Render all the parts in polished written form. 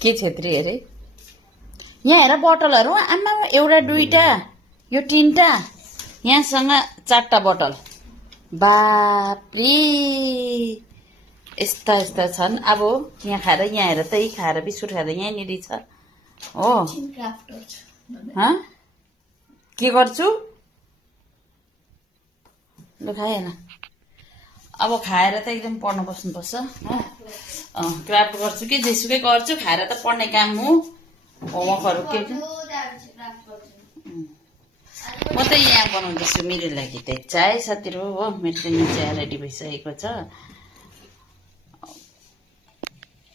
के छेत्री अरे यहाँ हेर बोतलहरू आमा एउटा दुईटा यो तीनटा यहाँसँग 4टा बोतल बाप्रे यस्ता यस्ता छन् अब यहाँ खाएर यहाँ हेर त्यही खाएर बिस्कुट खाएर यहाँनिर छ हो के गर्छु लु खाएन अब खाएर त एकदम पढ्न बस्नुपर्छ क्राफ्ट गर्छु कि जेसुकै गर्छु खाएर त पढ्ने काम हो होमवर्कहरू के म त यहाँ बनाउँदैछु मेरो लागि त चाय साथीहरू हो मेरो त चिया रेडी भइसकेको छ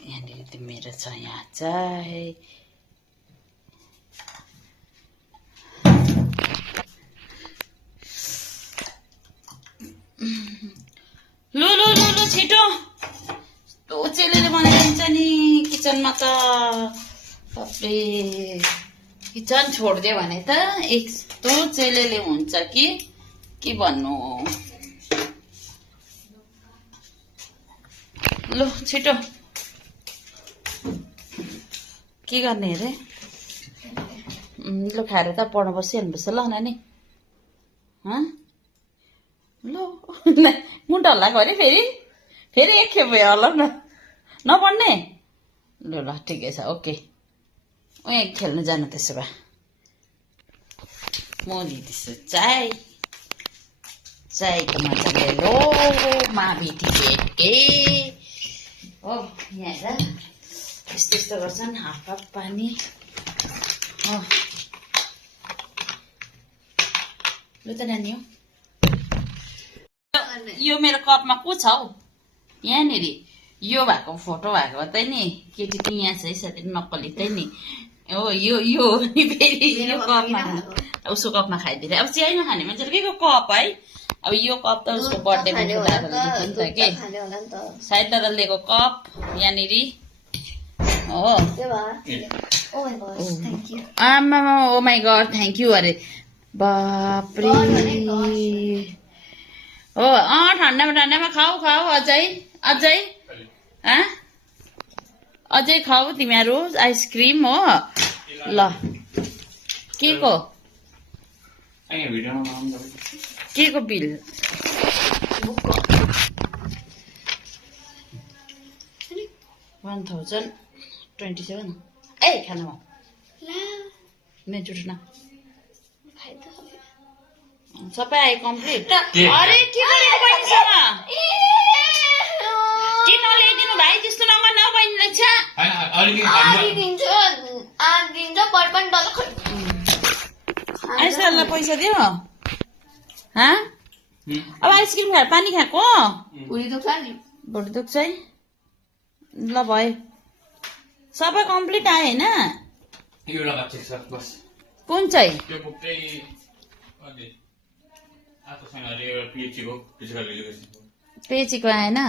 यहाँनिर त मेरो छ यहाँ चाय लु लु लु लु छिटो तो चेलीले बनाइदिन्छ नि किचनमा त बाप्रे किचन छोडिदियो भने त यस्तो चेलीले हुन्छ कि के भन्नु लु छिटो के गर्ने अरे लु खाएर त पढ्न बसिहाल्नुपर्छ ल नानी ल मुन्टा हल्लाएको अरे फेरि एकखेप भयो होला न नपढ्ने ल ल ठिकै छ ओके उहाँ खेल्नु जानु त्यसो भए म दिँदैछु चायको मजाले लो माभिटी भेटे हो यहाँ हेर यस्तो यस्तो गर्छन् हाफ पानी हो लु त नानी हो यो मेरो कपमा को छ हौ यहाँनिर यो भएको फोटो भएको त नि केटी पनि यहाँ छ है साथी नक्कली त नि हो यो नि फेरि यो कपमा उसको कपमा खाइदिएर अब चिया नखाने मान्छेले के को कप है अब यो कप त उसको बर्थडेमा दादाले दिएको नि त के सायद दादाले लिएको कप यहाँनिर हो आमा ओ माई गड थ्याङ्क यू अरे बाप्रे हो ठन्डामा खाऊ अझै खाऊ तिमीहरू आइसक्रिम हो ल के को बिल 1027 ए खानामा जुट्न सबै आयो कम्प्लिट अरे के गरेको बहिनीसँग के नल्याइदिनु भाइ त्यस्तो नगर्न हौ बहिनीलाई छ आइसकेलाई पैसा दियो अब आइसक्रिम खाएर पानी खाएको भुँडी दुख्छ है ल भयो सबै कम्प्लिट आयो होइन कुन चाहिँ पेचीको आएन